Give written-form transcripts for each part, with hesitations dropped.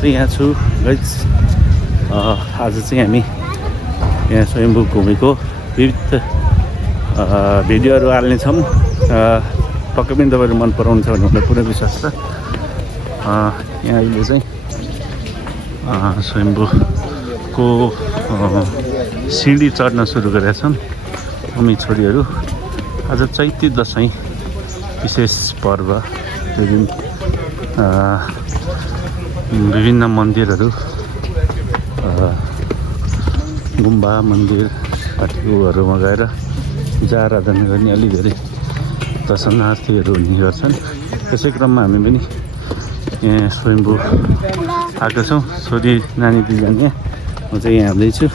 चाहिँ यहाँ छु गाइस। आज चाहिँ हामी यहाँ स्वयम्भू घुमेको विविध भिडियोहरू हाल्नेछौँ। पक्कै पनि तपाईँहरू मन पराउनुहुन्छ भन्ने मलाई पुरै विश्वास छ। यहाँ अहिले चाहिँ स्वयम्भूको सिँढी चढ्न सुरु गरेका छन् मम्मी छोरीहरू। आज चैती दसैँ विशेष पर्व, त्यो दिन विभिन्न मन्दिरहरू, गुम्बा मन्दिर ठाउँहरूमा गएर पूजा आराधना गर्ने अलि धेरै दर्शनार्थीहरू हुने गर्छन्। त्यसै क्रममा हामी पनि यहाँ स्वयम्भू आएको छौँ। छोरी नानी दुईजना, म चाहिँ यहाँ आउँदैछु।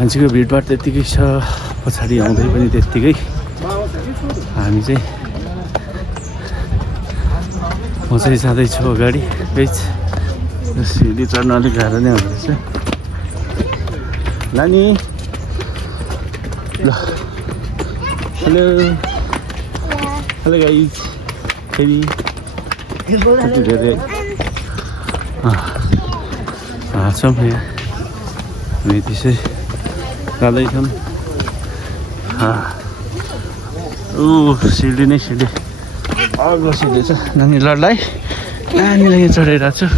मान्छेको भिडभाड त्यत्तिकै छ, पछाडि आउँदै पनि त्यत्तिकै। हामी चाहिँ म चाहिँ जाँदैछु अगाडि। सिँढी चढ्न अलिक गाह्रो नै हुँदो रहेछ। नानी ल, हेलो हेलो गाइज। फेरि कति धेरै छौँ यहाँ, हामी त्यसै जाँदैछौँ। सिँढी नै सिँढी अग्लो सिँढी छ। नानी लड्ला है, नानीलाई यहाँ चढाइरहेको छु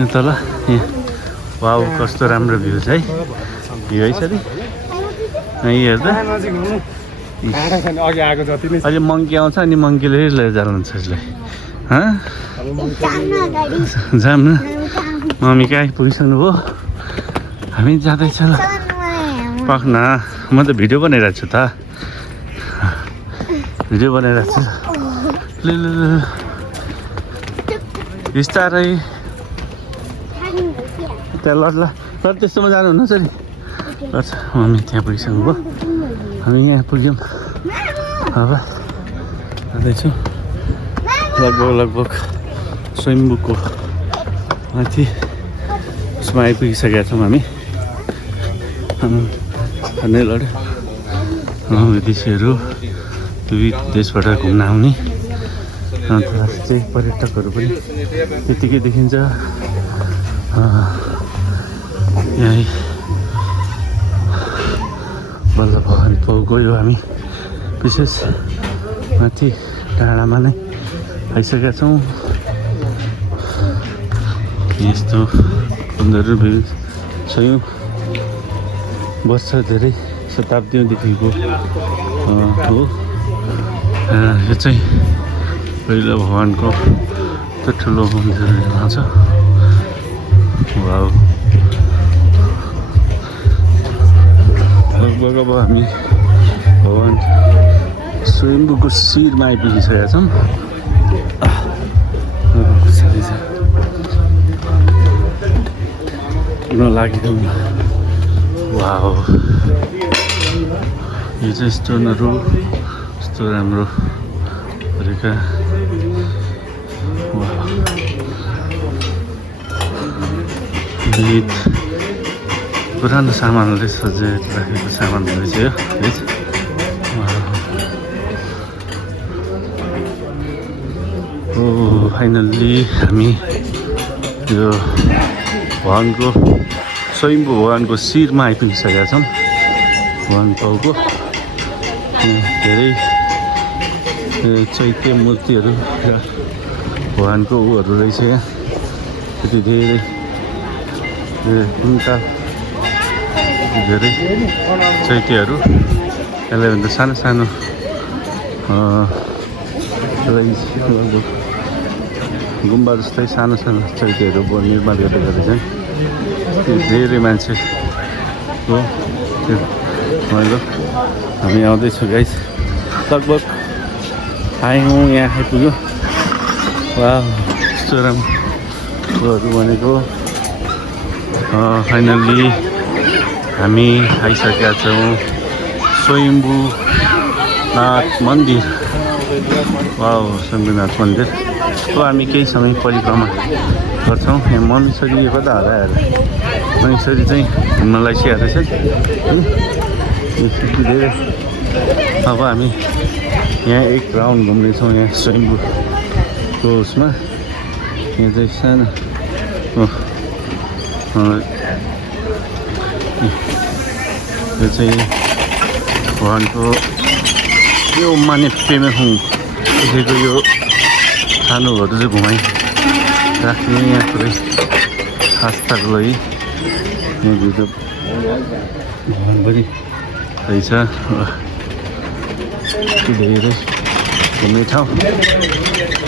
यहाँ तल। यहाँ वाउ, कस्तो राम्रो भ्यू छ है, भ्यू है सरी। यहीँ हेर्दा अहिले मङ्की आउँछ अनि मङ्कीले लिएर जानुहुन्छ यसलाई। जाम न, मम्मी कहाँ आइपुगिसक्नु हो, हामी जाँदैछ ल। पक्न, म त भिडियो बनाइरहेको छु त, भिडियो बनाइरहेको छु। ल ल ल बिस्तारै त्यहाँ ल त्यस्तोमा जानुहुन्न सरी। अच्छा, मम्मी त्यहाँ पुगिसक्नु भयो, हामी यहाँ पुग्यौँ। अब जाँदैछौँ लगभग स्वयम्भूको माथि उसमा आइपुगिसकेका छौँ हामी। भन्नै लड्यो विदेशीहरू, विविध देशबाट घुम्न आउने अन्तर्राष्ट्रिय पर्यटकहरू पनि त्यत्तिकै देखिन्छ। यहीँ बल्ल भगवान पाउ गयो। हामी विशेष माथि डाँडामा नै आइसकेका छौँ। यस्तो सुन्दर विविध सयौँ वर्ष, धेरै शताब्दीदेखिको हो। यो चाहिँ पहिलो भगवानको त्यो ठुलो मन्दिर छ। वाउ, लगभग अब हामी भगवान स्वयम्भूको शिरमा आइपुगिसकेका छौँ। नलागेको वाउ, यो चाहिँ स्टोनहरू यस्तो राम्रो गरेका। विविध पुरानो सामानले सजाएर राखेको सामानहरू चाहिँ यो हो। फाइनल्ली हामी यो भगवानको स्वयम्भू भगवानको शिरमा आइपुगिसकेका छौँ। भगवान पाउको धेरै चैत्य मूर्तिहरू र भगवानको ऊहरू रहेछ यहाँ। त्यति धेरै धेरै चैत्यहरू, यसलाई भन्दा सानो सानो गुम्बा जस्तै सानो सानो चैत्यहरू निर्माण गरेका रहेछन्। त्यो धेरै मान्छे हो त्यो मैले। हामी आउँदैछु गाइस, लगभग आयौँ, यहाँ आइपुग्यो। वा, यस्तो राम्रोहरू भनेको। फाइनल्ली हामी आइसकेका छौँ स्वयम्भूनाथ मन्दिर। वाउ, स्वयम्भूनाथ मन्दिर को हामी केही समय परिक्रमा गर्छौँ। यहाँ मम्मी छोरी कता हराएर, मम्मी छोरी चाहिँ घुम्न लागिसकेका रहेछन्। धेरै अब हामी यहाँ एक राउन्ड घुम्नेछौँ यहाँ स्वयम्भूको उसमा। यहाँ चाहिँ सानो यो चाहिँ भगवानको यो माने पेमेखुङ देखेको यो सानोहरू चाहिँ घुमाइ राख्ने यहाँ पुरै आस्थाको लागि यहाँभित्र भगवान पनि रहेछ धेरै घुम्ने ठाउँ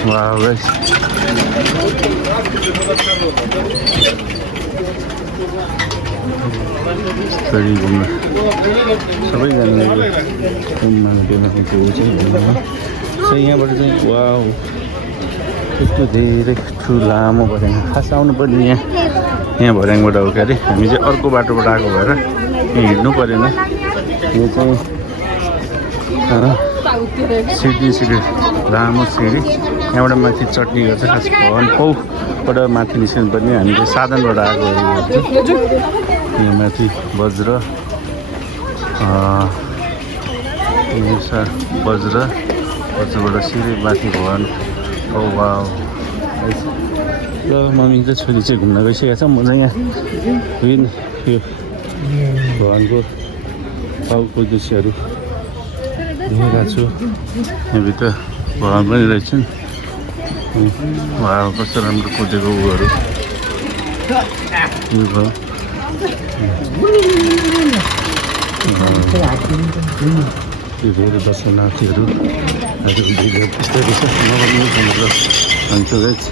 वाउ गाइस यसरी घुम्न सबैजनाले माने पेमेखुङको चाहिँ घुम्न चाहिँ यहाँबाट चाहिँ वाउ त्यस्तो धेरै ठुलो लामो भर्याङ खास आउनु पर्ने यहाँ भर्याङबाट हो क्या अरे हामी चाहिँ अर्को बाटोबाट आएको भएर यहाँ हिँड्नु परेन यो चाहिँ सिडी लामो सिडी यहाँबाट माथि चट्नी गर्छ खास भवन पौबाट माथि निस्किनु पर्ने हामी चाहिँ साधनबाट आएको यहाँ माथि वज्रबाट सिधै माथि भवन वा र मम्मी चाहिँ छोरी चाहिँ घुम्न गइसकेको छ म चाहिँ यहाँ विभिन्न यो भगवानको टाउको दृश्यहरू देखेको छु यहाँभित्र भगवान पनि रहेछन् कस्तो राम्रो कुदेको उहरू यो धेरै दर्शनार्थीहरू आजको भिडियो त्यस्तै रहेछ नगर्नु भनेर भन्छु गाइस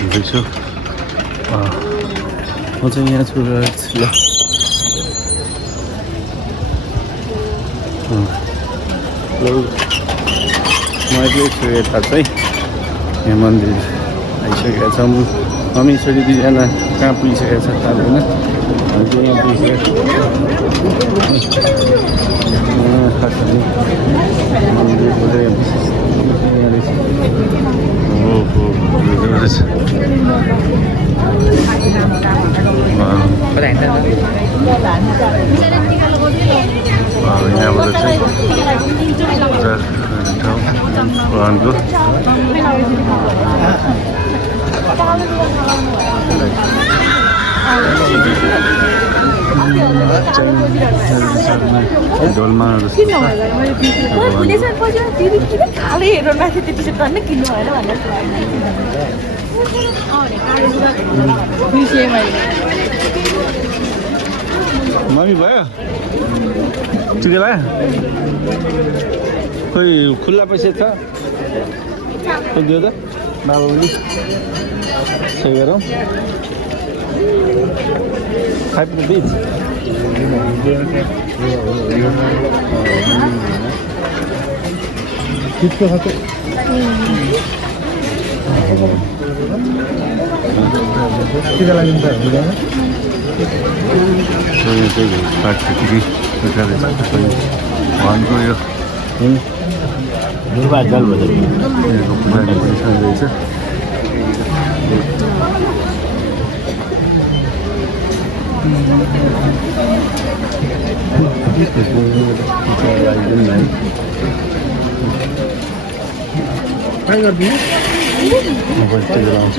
हुँदैछु म चाहिँ यहाँ छु गाइस ल म एक्लै छु यता चाहिँ यहाँ मन्दिर आइसकेका छौँ मम्मी छोरी दुईजना कहाँ पुगिसकेको छ थाहा छैन हामी चाहिँ यहाँ पुगिसकेको खास मन्दिर यहाँबाट चाहिँ ठाउँ भगवानको ढोलमा मम्मी भयो ठिकै खोइ खुल्ला पैसा छ दियो त बाबा पनि सही गरौँ 5 रुपिस किसको खाते किती लागेल तर भगवानको यो दुर्गा जल रहेछ काय गर्दिनु मोबाइल चलाउँछ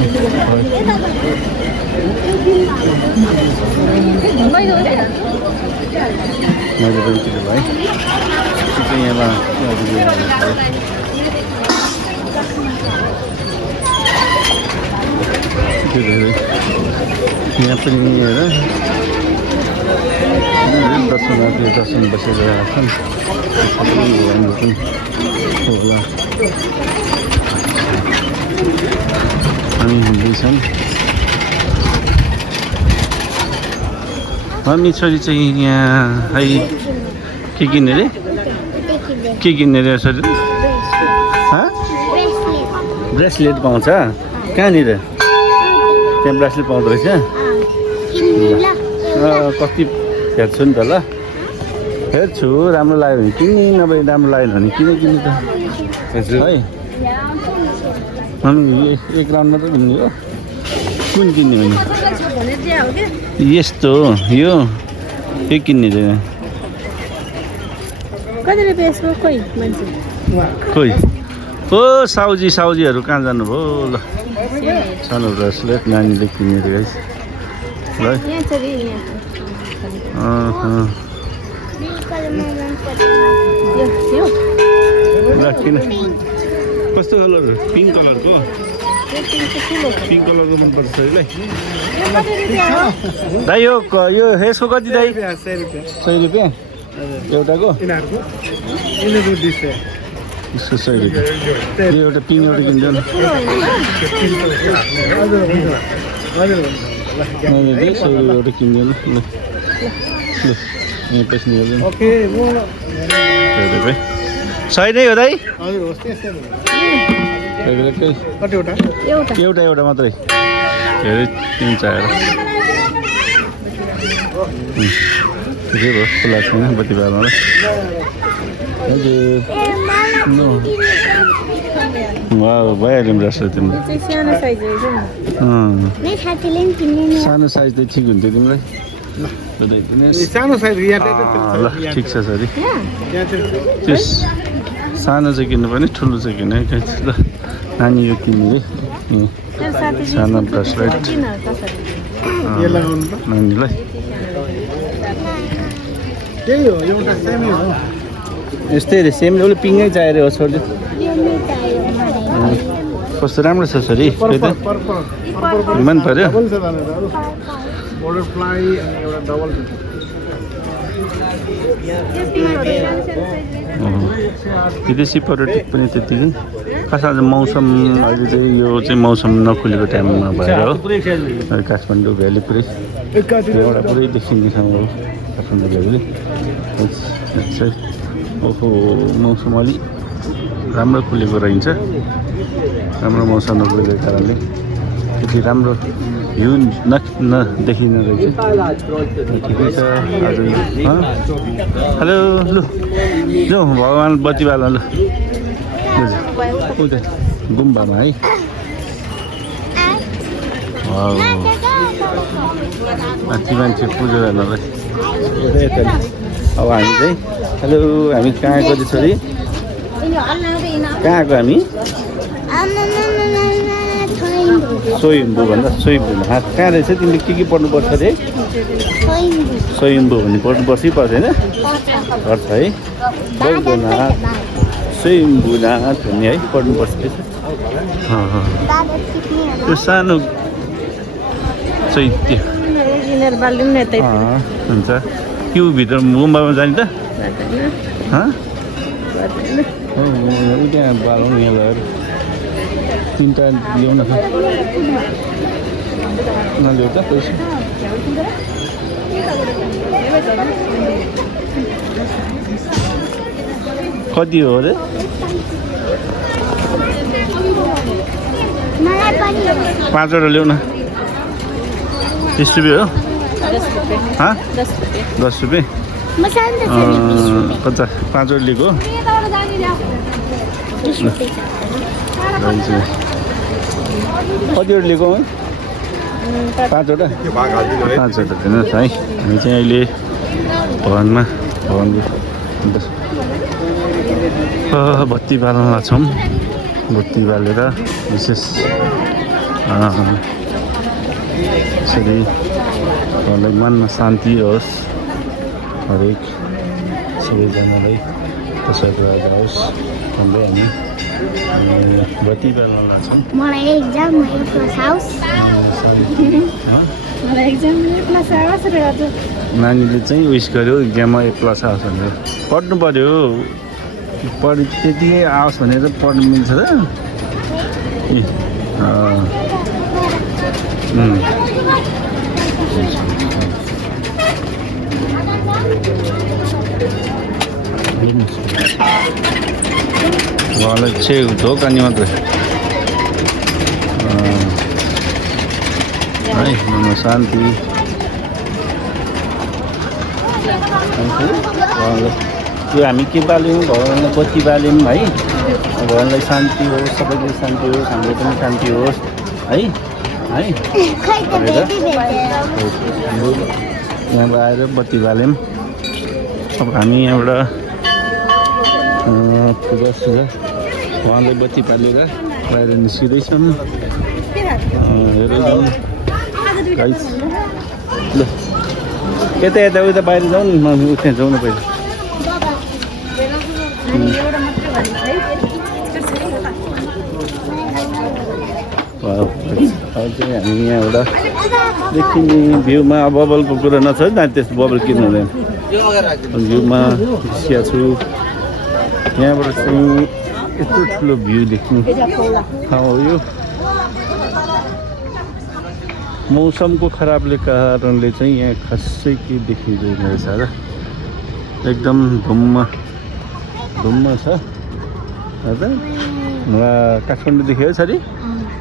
मैले पनि किन भाइ चाहिँ यहाँ पनि हेर दर्शनार्थी दर्शन बसिरहेका छन् भगवानको पनि होला हामी हिँड्दैछौँ मम्मी छोरी चाहिँ यहाँ है के किन्ने अरे छोरी ब्रेसलेट पाउँछ कहाँनिर त्यहाँ ब्रेसलेट पाउँदो रहेछ कति हेर्छु नि त ल हेर्छु राम्रो लाग्यो भने किन्ने नभए राम्रो लागेन भने किन्नु त है मम्मी एक राउन्ड मात्रै घुम्ने हो कुन किन्ने भने यस्तो यो किन्ने खोइ ओ साउजीहरू कहाँ जानुभयो ल सानो ब्रेसलेट नानीले किनेर गाइस ल ल किन कस्तो कलर पिङ्क कलरको पिङ्क कलरको मनपर्छ है दाइ यो यसको कति दाइ 100 रुपियाँ एउटाको यसको 100 रुपियाँ यो एउटा पिङ्क एउटा किनिदियो न 100 एउटा किनिदियो न ल यहाँ पैसा निकाल्दैन 100 नै हो दाइ एउटा मात्रै धेरै किन्छ आएर के भयो खुला छैन बत्ती बाल्नु हजुर भइहाल्यो रहेछ तिम्रो सानो साइज त ठिक हुन्थ्यो तिमीलाई सानो साइज ल ठिक छ सरी त्यस सानो चाहिँ किन्नु पनि ठुलो चाहिँ किन्नु है ल नानी यो किन्ने है सानो ब्रेसलेट नानीलाई त्यही हो एउटा सेमै हो यस्तै रे सेम उसले पिङ्कै चाहियो हो छोडिदियो कस्तो राम्रो छ सरी खै त मन पर्यो बटरफ्लाई अनि एउटा डबल विदेशी पर्यटक पनि त्यतिकै खास आज मौसम अहिले चाहिँ यो चाहिँ मौसम नखुलेको टाइममा भएर हो काठमाडौँ भ्याली पुरै एउटा पुरै देखिने ठाउँ हो काठमाडौँ भ्याली ओहो मौसम अलिक राम्रो खुलेको रहन्छ राम्रो मौसम नखुलेको कारणले त्यति राम्रो भ्यू नदेखिन रहेछ ठिकै छ आज हेलो लु जो भगवान् बत्तीवाला ल उता गुम्बामा है मान्छे पूजा गर्नलाई अब हामी चाहिँ हेलो हामी कहाँ आएको छोरी कहाँ आएको हामी सोइम्बु भन्दा सोइम्बु कहाँ रहेछ तिमीले के पढ्नुपर्छ अरे सोइम्बु भन्ने पढ्नुपर्छ कि पर्दैन पर्छ है बैद्यनाथ सोइम्बुनाथ भन्ने है पढ्नुपर्छ त्यो सानो चैत्य हुन्छ त्यो भित्र गुम्बामा जाने त त्यहाँ बालौँ यहाँ लगेर 3टा ल्याउन नल्याउ त पैसा कति हो अरे 5वटा ल्याउ न 30 रुपियाँ हो 10 रुपियाँ 50 5वटा लिएको कतिवटा लिएको 5वटा 5वटा दिनुहोस् है हामी चाहिँ अहिले भवनको बत्ती बाल्न लाग्छौँ बत्ती बालेर विशेष यसरी मनमा शान्ति होस् हरेक सबैजनालाई कसैको जाओस् भन्दै हामी बत्ती बाल्न लाग्छौँ नानीले चाहिँ उइस गर्यो इक्जाममा A+ आओस् भनेर पढ्नु पर्यो त्यतिकै आओस् भनेर पढ्नु मिल्छ र घरलाई चाहिँ धोकानी मात्रै है मनमा शान्ति त्यो हामी के बाल्यौँ भगवान्लाई बत्ती बाल्यौँ है भगवान्लाई शान्ति होस् सबैले शान्ति होस् हाम्रो पनि शान्ति होस् है यहाँ आएर बत्ती बाल्यौँ अब हामी यहाँबाट पूजा उहाँलाई बत्ती पालेर बाहिर निस्किँदैछन्। हेरौँ गाइस, ल यता यता उता बाहिर जाउँ न, त्यहाँ जाउँ न पहिला। चाहिँ हामी यहाँबाट देखिने भ्यूमा बबलको कुरा नछ न, त्यस्तो बबल किन्नु हुँदैन। भ्यूमा निस्किया छु। यहाँबाट चाहिँ यत्रो ठुलो भ्यू देख्ने ठाउँ हो यो। मौसमको खराबले कारणले चाहिँ यहाँ खासै के देखिँदैन रहेछ र, एकदम धुम्म छ। काठमाडौँ देख्यो है सरी,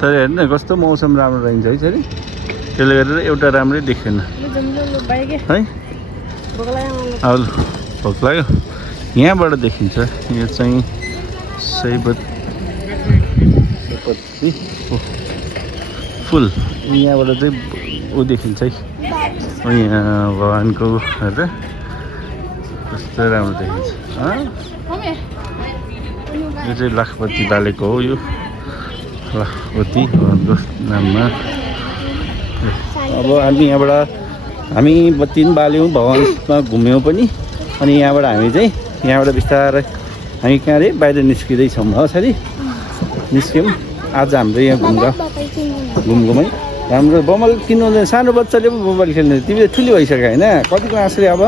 तर हेर्नु न कस्तो मौसम राम्रो रहन्छ है सरी। त्यसले गरेर एउटा राम्रै देखेन है। अब भोक लाग्यो। यहाँबाट देखिन्छ, यो चाहिँ सयपत्री फुल। यहाँबाट चाहिँ ऊ देखिन्छ है, यहाँ भगवान्को हेरेर कस्तो राम्रो देखिन्छ। यो चाहिँ लाखपति बालेको हो, यो लाखपति भगवान्को नाममा। अब हामी बत्ती पनि बाल्यौँ, भगवान्मा घुम्यौँ पनि। अनि यहाँबाट हामी चाहिँ बिस्तारै हामी कहाँ अरे बाहिर निस्किँदैछौँ हो सरी। निस्क्यौँ आज हाम्रो यहाँ घुमघुमै हाम्रो। बमल किन्नु हुँदैन, सानो बच्चाले पो बमल खेल्ने। तिमी त ठुली भइसक्यो होइन? कति क्लास रे अब?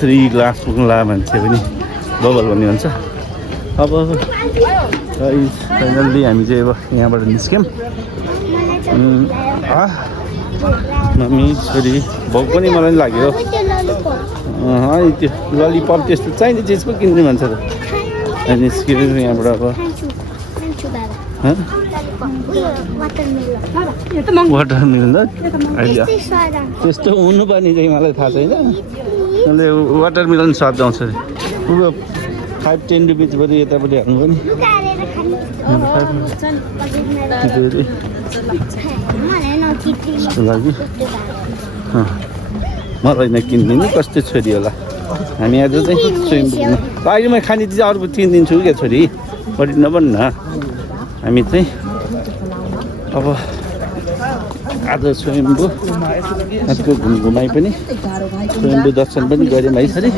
3 क्लास पुग्नुला मान्छे पनि बबल भन्ने हुन्छ। अब फाइनल्ली हामी चाहिँ अब यहाँबाट निस्क्यौँ। मम्मी छोरी भोक पनि मलाई पनि लाग्यो। त्यो ललिपप त्यस्तो चाहिने चिज पो किन्ने भन्छ त। निस्क्यौँ यहाँबाट। अब वाटरमेलन त्यस्तो हुनुपर्ने चाहिँ मलाई थाहा छैन। उसले वाटरमेलन स्वाद आउँछ अरे। 5-10 रुपियाँ बरु यतापट्टि हाल्नु पनि। लागि मलाई नकिनिदिनु, कस्तो छोरी होला। हामी आज चाहिँ स्विमिङ पुलमा अहिले मैले खाने चिज अरू किनिदिन्छु क्या छोरी, बढी नभन् न। हामी चाहिँ अब आज स्वयम्भू आजको घुमघुमाइ पनि स्वयम्भू दर्शन पनि गऱ्यौँ है सरी।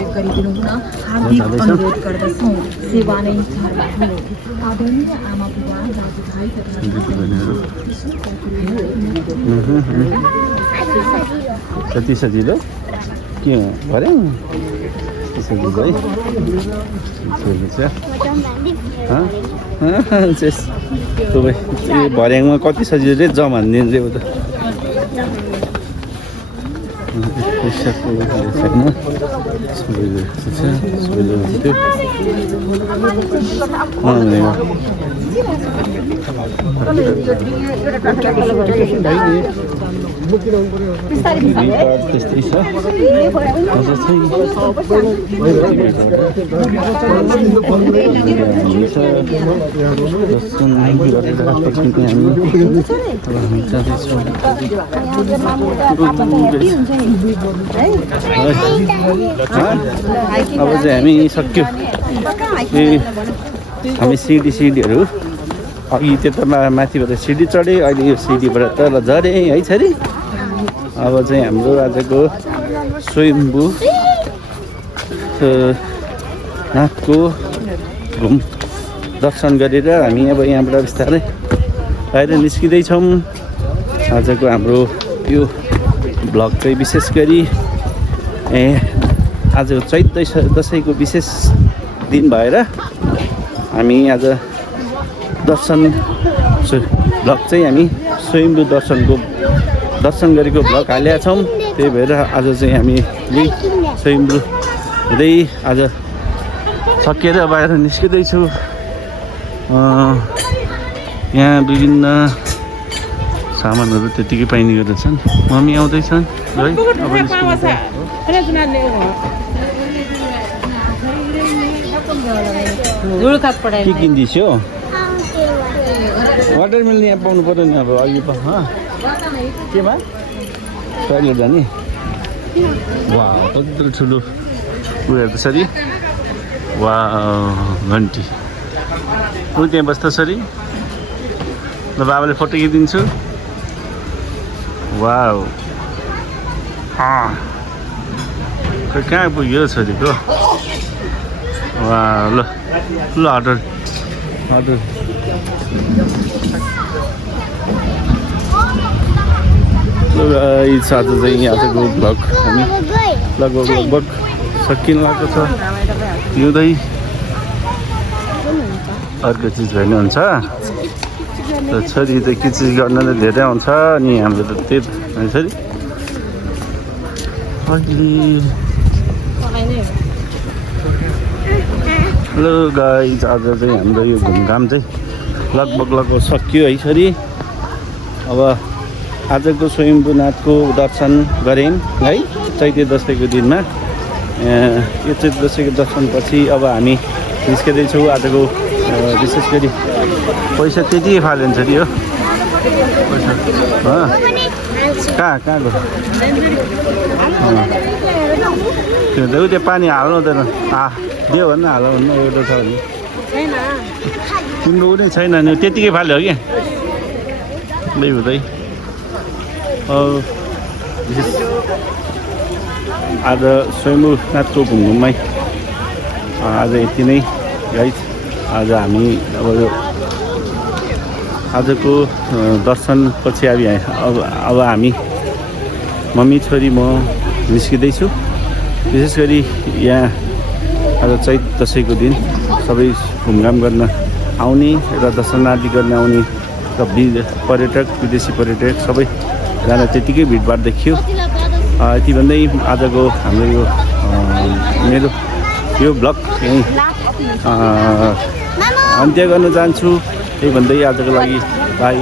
कति सजिलो के गऱ्यौँ, सजिलो है। भर्याङमा कति सजिलो रे जम हान्दिनु रे उता। त्यस्तै छ। अब चाहिँ हामी सक्यो। हामी सिडीहरू अघि त्यता माथिबाट सिडी चढेँ, अहिले यो सिडीबाट तल झरेँ है छोरी। अब चाहिँ हाम्रो आजको स्वयम्भू नाथको घुम दर्शन गरेर हामी अब यहाँबाट बिस्तारै बाहिर निस्किँदैछौँ। आजको हाम्रो यो भ्लग चाहिँ विशेष गरी आजको चैत दसैँको विशेष दिन भएर हामी आज भ्लग चाहिँ हामी स्वयम्भू दर्शन गरेको भ्लग हालेका छौँ। त्यही भएर आज चाहिँ हामीले स्वयम्भू हुँदै आज सकेर बाहिर निस्किँदैछु। यहाँ विभिन्न सामानहरू त्यतिकै पाइने गर्दछन्। मम्मी आउँदैछन् है, अब निस्किन्छ। के किन्दैछौ? वाटरमेलन यहाँ पाउनु पर्यो नि। अब अघि केमा टोइलेट जाने? वा कत्रो ठुलो उयोहरू त सरी। वा घन्टी ऊ त्यहाँ बस्छ सरी ल बाबाले फोटो खिचिदिन्छु वा खै कहाँ पुग्यो छोरीको वा ल ल हटर हटर आज चाहिँ आजको भ्लग हामी लगभग सकिन लागेको छ हिउँदै अर्को चिज भन्ने हुन्छ छोरी चाहिँ किचिज गर्न त धेरै आउँछ अनि हाम्रो त त्यही छोरी अहिले हेलो गाइज आज चाहिँ हाम्रो यो घुमघाम चाहिँ लगभग सकियो है छोरी अब आजको स्वयम्भूनाथको दर्शन गऱ्यौँ है चैते दसैँको दिनमा यो चैते दसैँको दर्शनपछि अब हामी निस्किँदैछौँ आजको विशेष गरी पैसा त्यति फाल्यो नि यो पैसा कहाँ गयो त्यो पानी हाल्नु हुँदैन दियो भन्न हाल भन्नु एउटा छ भने तिम्रो ऊ नै छैन नि त्यतिकै फाल्यो कि त्यही हुँदै विशेष आज स्वयम्भूनाथको घुमघुममै आज यति नै गाइज आज हामी अब यो आजको दर्शनपछि अब हामी मम्मी छोरी म निस्किँदैछु विशेष गरी यहाँ आज चैत दसैँको दिन सबै घुमघाम गर्न आउने र दर्शनादि गर्न आउने र पर्यटक विदेशी पर्यटक सबैजना त्यतिकै भिडभाड देखियो यति भन्दै आजको हाम्रो यो मेरो यो भ्लग यहीँ अन्त्य गर्न चाहन्छु त्यही भन्दै आजको लागि बाई